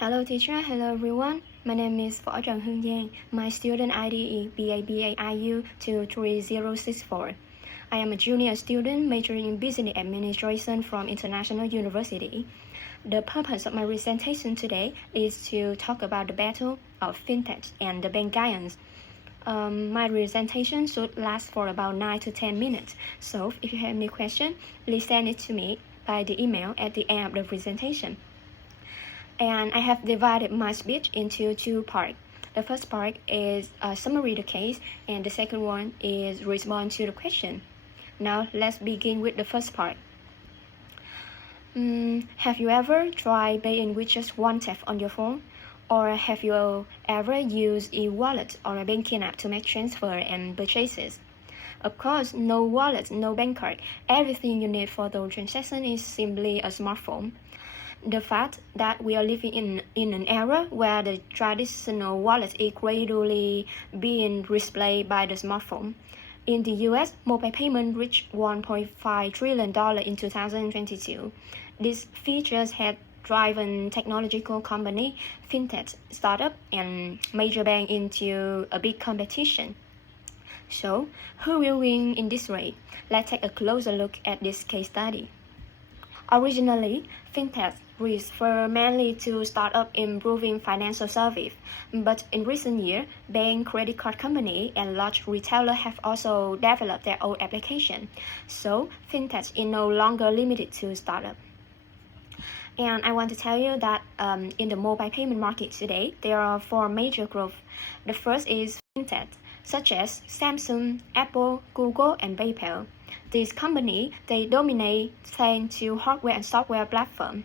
Hello teacher, hello everyone. My name is Trần Giang. My student ID is BABAIU23064. I am a junior student majoring in business administration from International University. The purpose of my presentation today is to talk about the battle of fintech and the bank giants. My presentation should last for about 9 to 10 minutes. So if you have any question, please send it to me by the email at the end of the presentation. And I have divided my speech into two parts. The first part is a summary of the case, and the second one is respond to the question. Now let's begin with the first part. Have you ever tried paying with just one tap on your phone? Or have you ever used e-wallet or a banking app to make transfer and purchases? Of course, no wallet, no bank card. Everything you need for the transaction is simply a smartphone. The fact that we are living in an era where the traditional wallet is gradually being replaced by the smartphone. In the US, mobile payment reached $1.5 trillion in 2022. These features have driven technological company, fintech, startup, and major bank into a big competition. So, who will win in this race? Let's take a closer look at this case study. Originally, fintech refer mainly to startups improving financial service, but in recent years, bank, credit card company, and large retailers have also developed their own application. So, fintech is no longer limited to startups. And I want to tell you that in the mobile payment market today, there are four major groups. The first is fintech, such as Samsung, Apple, Google, and PayPal. These companies, they dominate thanks to hardware and software platform.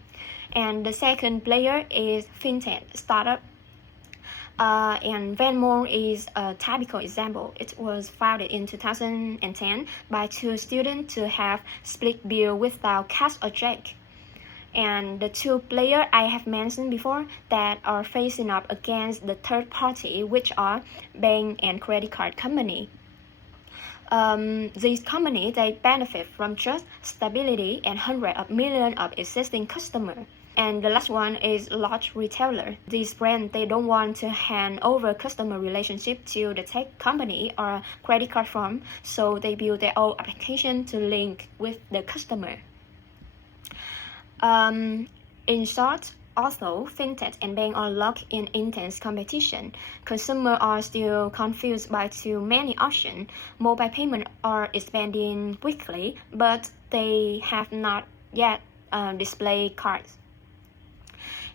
And the second player is fintech startup. And Venmo is a typical example. It was founded in 2010 by two students to have split bill without cash or check. And the two players I have mentioned before that are facing up against the third party, which are bank and credit card company. These companies, they benefit from trust, stability, and hundreds of millions of existing customers. And the last one is large retailer. These brands, they don't want to hand over customer relationship to the tech company or credit card firm, so they build their own application to link with the customer. In short, although fintech and bank are locked in intense competition, consumers are still confused by too many options. Mobile payments are expanding quickly, but they have not yet displayed cards.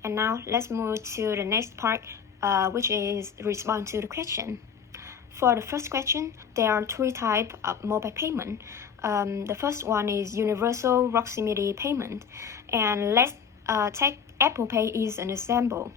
And now let's move to the next part, which is respond to the question. For the first question, there are three types of mobile payment. The first one is universal proximity payment, and let's take Apple Pay as an example.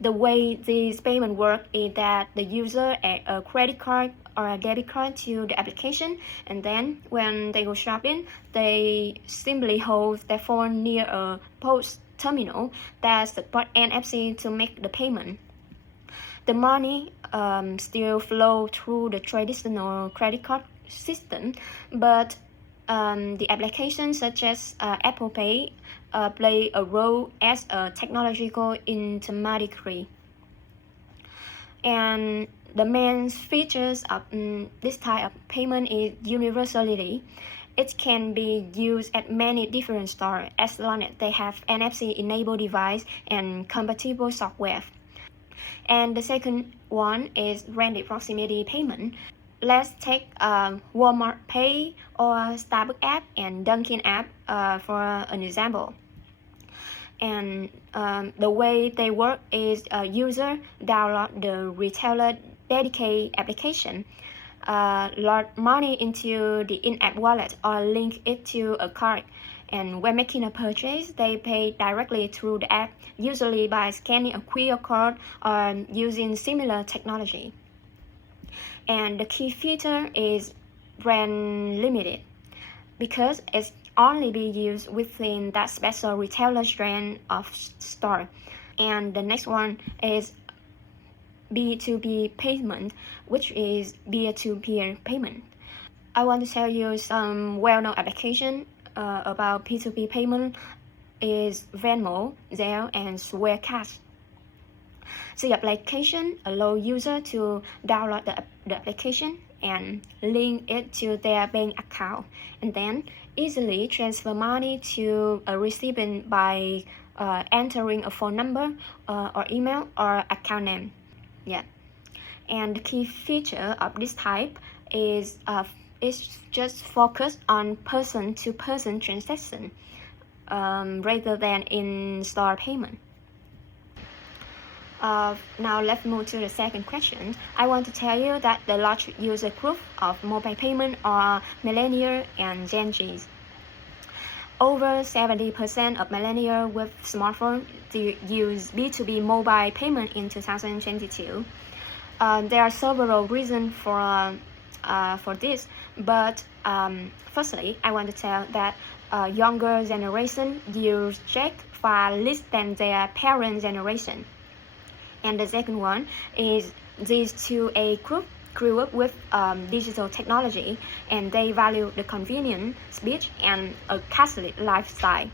The way this payment works is that the user adds a credit card or a debit card to the application, and then when they go shopping, they simply hold their phone near a POS terminal that supports NFC to make the payment. The money still flows through the traditional credit card system, but the applications such as Apple Pay play a role as a technological intermediary. And the main features of this type of payment is universality. It can be used at many different stores as long as they have NFC-enabled device and compatible software. And the second one is random proximity payment. Let's take Walmart Pay or Starbucks app and Dunkin' app for an example. And the way they work is user download the retailer dedicated application, load money into the in-app wallet or link it to a card. And when making a purchase, they pay directly through the app, usually by scanning a QR code or using similar technology. And the key feature is brand limited because it's only be used within that special retailer strand of store. And the next one is B2B payment, which is peer-to-peer payment. I want to tell you some well-known application about P2P payment is Venmo, Zelle, and Square Cash. The application allows users to download the application and link it to their bank account, and then easily transfer money to a recipient by entering a phone number or email or account name. Yeah. And the key feature of this type is it's just focused on person-to-person transaction rather than in-store payment. Now let's move to the second question. I want to tell you that the large user group of mobile payment are millennials and Gen Zs. Over 70% of millennials with smartphones use B2B mobile payment in 2022. There are several reasons for this, but firstly, I want to tell that younger generation use check far less than their parent generation. And the second one is these two age group grew up with digital technology, and they value the convenience, speed, and a cashless lifestyle.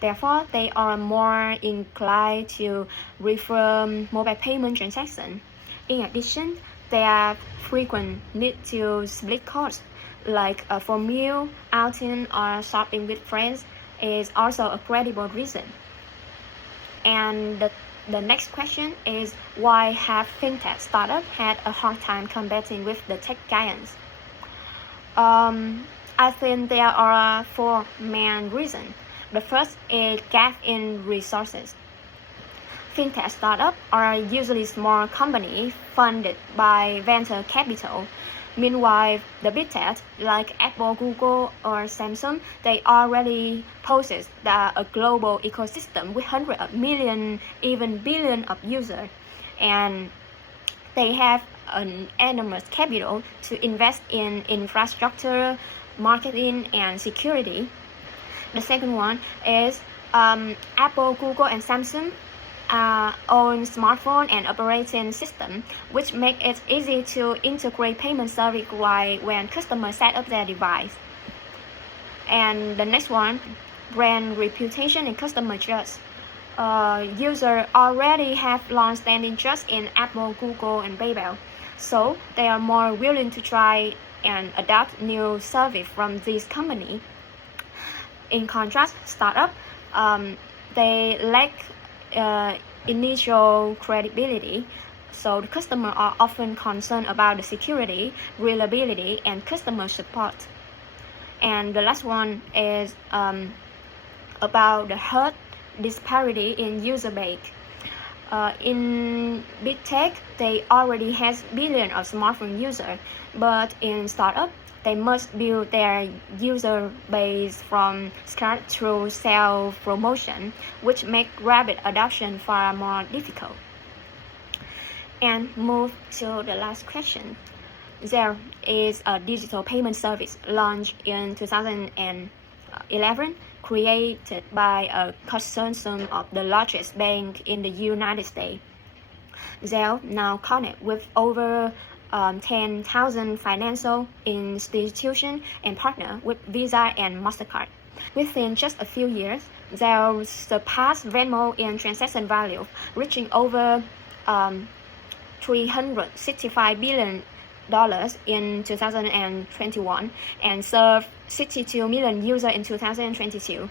Therefore, they are more inclined to prefer mobile payment transactions. In addition, their frequent need to split costs, like for meal, outing, or shopping with friends, is also a credible reason. And the next question is, why have fintech startups had a hard time competing with the tech giants? I think there are four main reasons. The first is gap in resources. Fintech startups are usually small companies funded by venture capital. Meanwhile, the big tech like Apple, Google, or Samsung, they already possess a global ecosystem with hundreds of millions, even billions of users, and they have an enormous capital to invest in infrastructure, marketing, and security. The second one is Apple, Google, and Samsung own smartphone and operating system, which make it easy to integrate payment service when customers set up their device. And the next one, brand reputation and customer trust. Users already have long-standing trust in Apple, Google, and PayPal, so they are more willing to try and adopt new service from these companies. In contrast, startups they lack initial credibility, so the customers are often concerned about the security, reliability, and customer support. And the last one is about the health disparity in user base. In big tech, they already has billions of smartphone users, but in startup, they must build their user base from scratch through self-promotion, which make rapid adoption far more difficult. And move to the last question. There is a digital payment service launched in 2011, created by a consortium of the largest bank in the United States. Zelle now connect with over 10,000 financial institutions and partner with Visa and MasterCard. Within just a few years, Zelle surpassed Venmo in transaction value, reaching over $365 billion in 2021 and served 62 million users in 2022.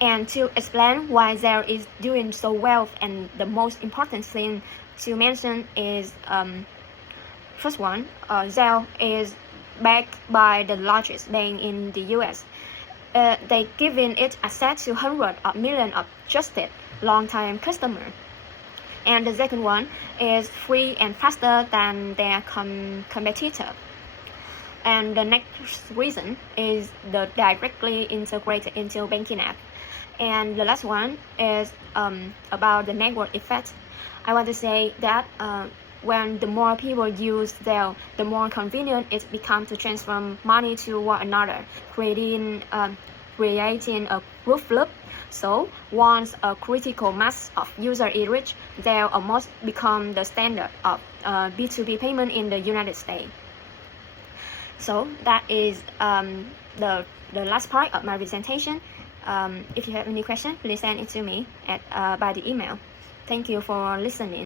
And to explain why Zelle is doing so well, and the most important thing to mention is first one, Zelle is backed by the largest bank in the US. They giving it access to hundreds of millions of trusted long-time customers. And the second one is free and faster than their competitor. And the next reason is the directly integrated into banking app. And the last one is about the network effect. I want to say that when the more people use Zelle, the more convenient it becomes to transfer money to one another, creating a growth loop. So once a critical mass of users is reached, Zelle almost become the standard of B2B payment in the United States. So that is the last part of my presentation. If you have any question, please send it to me at by the email. Thank you for listening.